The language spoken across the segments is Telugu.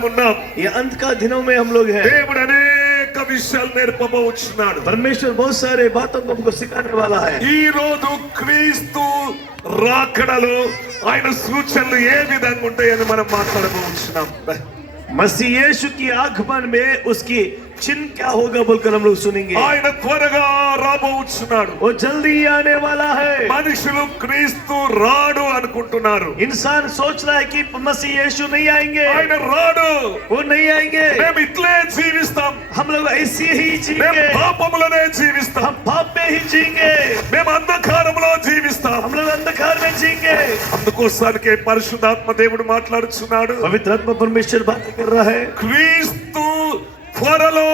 మనం ఉన్నాం. ये अंत का दिनों में हम लोग हैं. దేవుడు అనేక విషయాలు నేర్పబోచున్నాడు. परमेश्वर बहुत सारे बातों को हमको सिखाने वाला है. ఈ రోజు క్రీస్తు రాకడలో ఆయన సూచనలు ఏ విధంగా ఉంటాయని మనం మాట్లాడబోచున్నాం. मसीह यीशु की आगमन में उसकी चिन्ह क्या होगा बोलकर हम लोग सुनेंगे. ఆయన త్వరగా రాబోచున్నాడు. वो जल्दी आने वाला है. మనుషులు క్రీస్తు రాడు అనుకుంటున్నారు. इंसान सोच रहा है कि मसीह यीशु नहीं आएंगे. ఆయన రాడు. वो नहीं आएंगे. మేము ఇట్లే జీవిస్తాం. हम लोग ऐसे ही మేము जिएंगे. పాపములోనే జీవిస్తాం. हम पाप में ही जिएंगे. మేము అంధకారంలో జీవిస్తాం. हम लोग अंधकार में जिएंगे. అందుకోసానికే పరిశుద్ధాత్మ దేవుడు మాట్లాడుచున్నాడు. पवित्र आत्मा परमेश्वर बातें कर रहा है. క్రీస్తు త్వరలో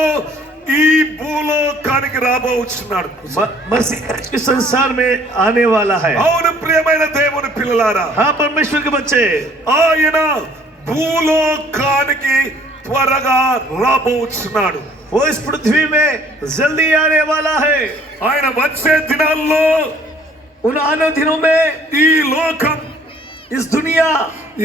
ఈ భూలోకానికి రాబోచున్నాడు. मसीह के संसार में आने वाला है. అవును ప్రియమైన దేవుని పిల్లలారా, हाँ परमेश्वर के बच्चे, ఆయన భూలోకానికి త్వరగా రాబోచున్నాడు. वो इस पृथ्वी में जल्दी आने वाला है. ఆయన వచ్చే దినాల్లో उन आने दिनों में ఈ లోకం इस दुनिया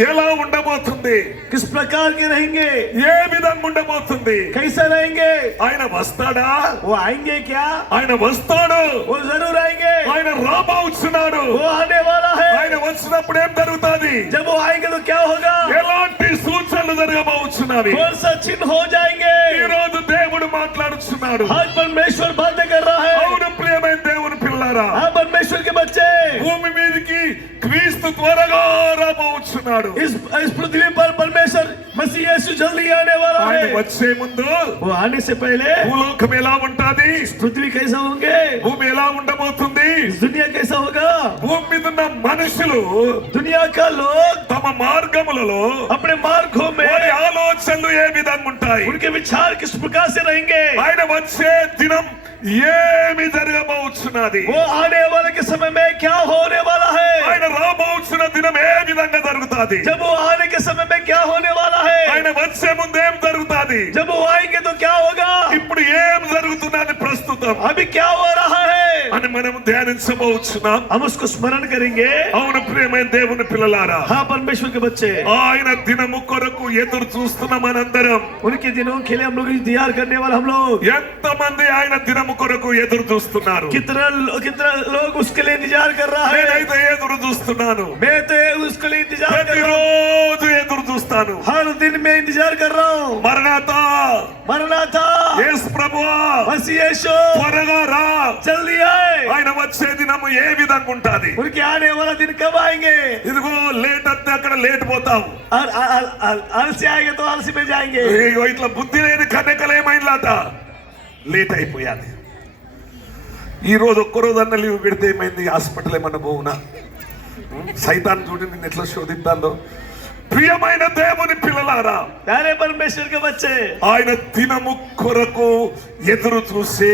ఎలా ఉండబోతుంది, किस प्रकार के रहेंगे, ఏ విధంగా ఉండబోతుంది, कैसे रहेंगे, ఆయన వస్తాడా, वो आएंगे क्या, ఆయన వస్తాడు, वो जरूर आएंगे, ఆయన రాబోచున్నాడు. वो आने वाला है. ఆయన వచ్చినప్పుడు ఏం జరుగుతుంది, जब वो आएंगे तो क्या होगा, ఎలాంటి సూచనలు జరగబోచున్నవి. कौन सा चिन्ह हो जाएंगे. ఈ రోజు దేవుడు మాట్లాడుచున్నాడు. आज परमेश्वर बातें कर रहा है. అవును ప్రియమైన దేవుని పిల్లారా, हाँ परमेश्वर के बच्चे, భూమి మీదకి క్రీస్తు త్వరగా రాబోచున్నాడు. इस पृथ्वी पर परमेश्वर मसीह यीशु जल्दी आने वाला ఆయన है. వచ్చే ముందు वो आने से पहले భూలోకం ఎలా ఉంటది, पृथ्वी कैसा होंगे, భూమి ఎలా ఉండబోతుంది, दुनिया कैसा होगा. భూమి మీద ఉన్న మనుషులు दुनिया का लोग తమ మార్గములలో अपने मार्गों వారి में ఆలోచనలు ఏ విధంగా ఉంటాయి. उनके विचार किस प्रकार से रहेंगे. ఆయన వచ్చే దినం ఏమి జరగబోచున్నది, वो आने वाले के समय में क्या होने वाला है. ఆయన రాబోచున్న దినం ఏ విధంగా జరుగుతుంది, जब वो आने के समय में क्या होने वाला है. ఆయన వచ్చే ముందు ఏం జరుగుతుంది, जब वो आएंगे तो क्या होगा. ఇప్పుడు ఏం జరుగుతున్నది ప్రస్తుతం अभी क्या हो रहा है అని మనం ధ్యానించబోచున్నాం. हम उसको स्मरण करेंगे. అవును ప్రియమైన దేవుని పిల్లలారా, हाँ परमेश्वर के बच्चे, ఆయన దినము కొరకు ఎదురు చూస్తున్న మనందరం उनके दिनों के लिए हम लोग इंतजार करने वाले हम लोग. ఎంతమంది ఆయన దినము కొరకు ఎదురు చూస్తున్నారు. कितना लोग उसके लिए इंतजार कर रहा है. నేనైతే ఎదురు చూస్తున్నాను. मैं तो उसके लिए इंतजार कर रहा हूँ. ప్రతిరోజు ఎదురు చూస్తాను. हर दिन मैं इंतजार कर रहा हूँ. మరణాతా मरनाथा యేసు ప్రభువా मसीह यीशु త్వరగా రా. जल्दी आए. ఆయన వచ్చే దినము ఏ విధంగా ఉంటది. उनके आने वाला दिन कब आएंगे. ఇదిగో లేట్ అంటే అక్కడ లేట్ పోతావు. आलसी आएंगे तो आलसी में जाएंगे. ఇగో ఇట్లా బుద్ధి లేని కన్యకలు ఏమైందట, లేట్ అయిపోయాది. ఈ రోజు ఒక్కరోజన్న లీవ్ పెడితే ఏమైంది, హాస్పిటల్ ఏమన్నా పోవునా, సైతాన్ చూడండి నిన్ను ఎట్లా శోధిద్దాందో. ప్రియమైన దేవుని పిల్లలారా, प्यारे परमेश्वर के बच्चे, ఆయన దినము కొరకు ఎదురు చూసే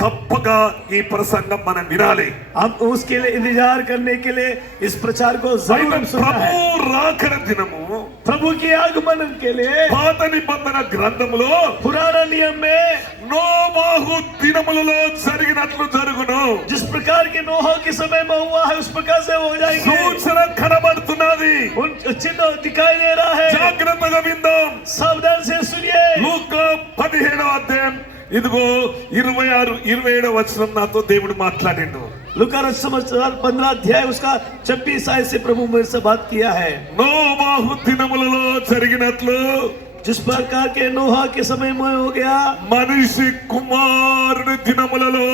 తప్పక ఈ ప్రసంగం మనం వినాలి. हम उसके लिए इंतजार करने के लिए इस प्रचार को जरूर हम सुनना ప్రభు है. రాకడ దినము प्रभु के आगमन के लिए పాత నిబంధన గ్రంథములో पुराना नियम में నోవాహు దినములలో జరిగినట్లు జరుగును. जिस प्रकार के नोह के समय में हुआ है उस प्रकार से हो जाएंगे. సూచన కనబడుతున్నది. उन चिन्ह दिखाई दे रहा है. జాగ్రత్తగా విందాం. सावधान से सुनिए. లూకా 17వ అధ్యాయం ఇదిగో 26 27వ వచనం నాతో దేవుడు మాట్లాడిండు. लूका समाचार 15 अध्याय उसका 26 आयत से प्रभु मेरे से बात किया है. నోవాహు దినములలో జరిగినట్లు जिस प्रकार के नोहा के समय में हो गया, మనిషి కుమారుని దినములలో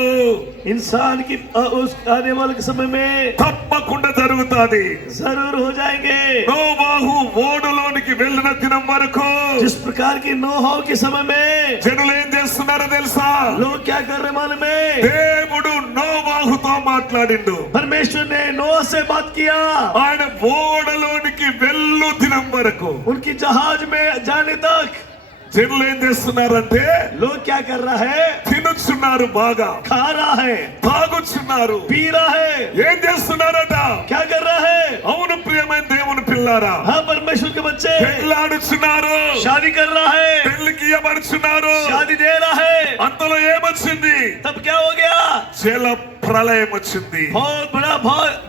इंसान की उस आने वाले के समय में తప్పకుండా జరుగుతాది. जरूर हो जाएंगे. నోవాహు ఓడలోనికి వెళ్ళిన దినం వరకు जिस प्रकार की नोहा के समय में జనులు ఏం చేస్తున్నారో తెలుసా, लोग क्या कर रहे मालूम है. దేవుడు నోవాహుతో మాట్లాడిండు. परमेश्वर ने नोह से बात किया. ఆయన ఓడలోనికి వెళ్ళు దినం వరకు उनकी जहाज में जाने तक జనులు ఏం చేస్తున్నారంటే लोग क्या कर रहा है, తినుచున్నారు, బాగా खा रहा है, తాగుచున్నారు, पी रहा है. ఏం చేస్తున్నారట, क्या कर रहा है. అవును ప్రియమైన దేవుని పిల్లారా, हाँ परमेश्वर के बच्चे, పెళ్ళాడుచున్నారు, शादी कर रहा है, పెళ్లికి ఇవ్వబడుచున్నారు. शादी दे रहा है. అంతలో ఏమొచ్చింది, तब क्या हो गया, జల ప్రళయం వచ్చింది, बहुत बड़ा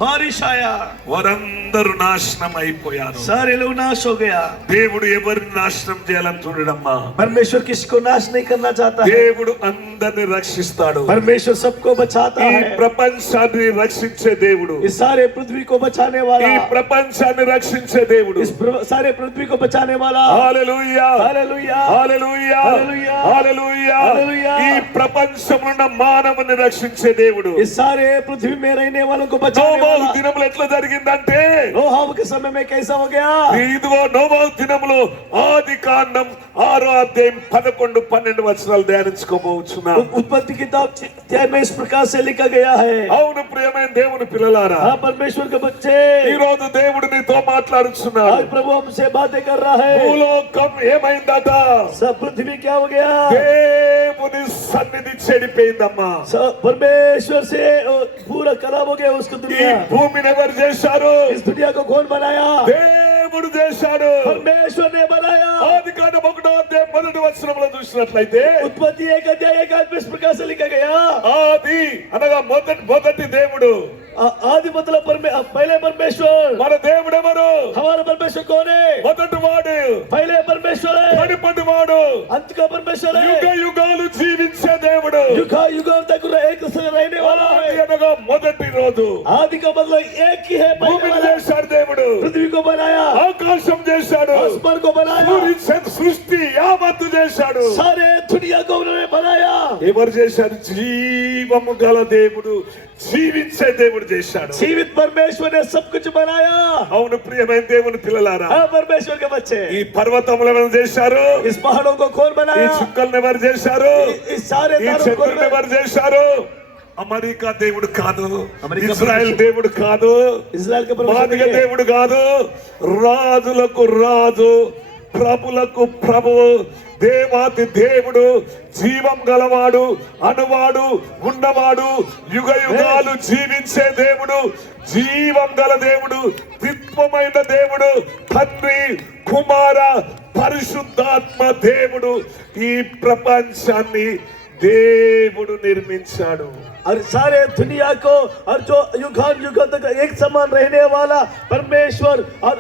बारिश आया, వారందరూ నాశనం అయిపోయారు. सारे लोग नाश हो गया. దేవుడు ఎవరిని నాశనం చేయాలని చూడడమ్మా. परमेश्वर किसी को नाश नहीं करना चाहता है. దేవుడు అందరిని రక్షిస్తాడు. परमेश्वर सबको बचाता ఈ है. ప్రపంచాన్ని రక్షించే దేవుడు, इस सारे पृथ्वी को बचाने ఈ वाला, ప్రపంచాన్ని రక్షించే దేవుడు. इस सारे पृथ्वी को बचाने वाला. హల్లెలూయా, हालेलुया, హల్లెలూయా, హల్లెలూయా, హల్లెలూయా. హల్లెలూయా. ఈ ప్రపంచమున్న మానవుని రక్షించే దేవుడు. इस सारे पृथ्वी में रहने वालों को बचाने నోవాహు वाला. దినములు ఎట్లా జరిగిందంటే, नोह के समय में कैसा हो गया? ఇదిగో నోవాహు దినములు ఆది కాండం 6వ అధ్యాయం 11-12 వచనాలు ధ్యానించుకోబోచున్నాం. उत्पत्ति किताब अध्याय में इस प्रकार से लिखा गया है. అవును ప్రియమైన దేవుని పిల్లలారా, हाँ परमेश्वर के बच्चे, ఈ రోజు దేవుడు నీతో మాట్లాడుచున్నాడు. आज प्रभु हमसे बातें कर रहा है. భూలోకం ఏమైందట? सब पृथ्वी क्या हो गया? దేవుని సన్నిధి చెడిపోయిందమ్మా. परमेश्वर से पूरा खराब हो गया उसको ఈ दुनिया. భూమిని ఎవరు చేశారు? इस दुनिया को कौन बनाया? దేవుడు చేశాడు. परमेश्वर ने बनाया. ఆది కాండం 1వ అధ్యాయం 1వ వచనంలో చూసినట్లయితే, उत्पत्ति 1 इस प्रकार से लिखा गया. ఆది అనగా మొదటి దేవుడు. आदि मतलब पहले परमेश्वर. మన దేవుడు ఎవరు? हमारा परमेश्वर कौन है? మొదటి వాడు, पहले परमेश्वर है, కడపటి వాడు, अंत का परमेश्वर है, యుగ యుగాలు జీవించే దేవుడు. युग युगों तक एक से रहने वाला ఆది है. అనగా మొదటి రోజు. आदि का मतलब एक ही है. पहले భూమిని वाला. చేశాడు దేవుడు, पृथ्वी को बनाया, ఆకాశం చేశాడు, आसमान को बनाया, సృష్టి యావత్తు చేశాడు. सारे दुनिया को उन्होंने बनाया. ఎవరు చేశాడు? జీవము గల దేవుడు, జీవించే దేవుడు చేశాడు. जीवित परमेश्वर ने सब कुछ बनाया. అవును ప్రియమైన దేవుని పిల్లలారా, हाँ परमेश्वर के बच्चे, ఈ పర్వతములు ఎవరు చేశారు? इस पहाड़ों को कौन ఈ बनाया? చుక్కలను ఎవరు చేశారు? इस सारे ఈ तारों को చంద్రుని ఎవరు చేశారు? అమెరికా దేవుడు కాదు, అమెరికా ఇజ్రాయెల్ దేవుడు కాదు, इस्राएल के परमेश्वर మాదిగ नहीं है. దేవుడు కాదు, రాజులకు రాజు, ప్రభులకు ప్రభు, దేవాతి దేవుడు, జీవం గలవాడు, అనువాడు, ఉన్నవాడు, యుగ యుగాలు జీవించే దేవుడు, జీవం గల దేవుడు, త్రిత్వమైన దేవుడు, తండ్రి, కుమార, పరిశుద్ధాత్మ దేవుడు. ఈ ప్రపంచాన్ని దేవుడు నిర్మించాడు. और सारे दुनिया को और जो युगान युग तक एक समान रहने वाला परमेश्वर और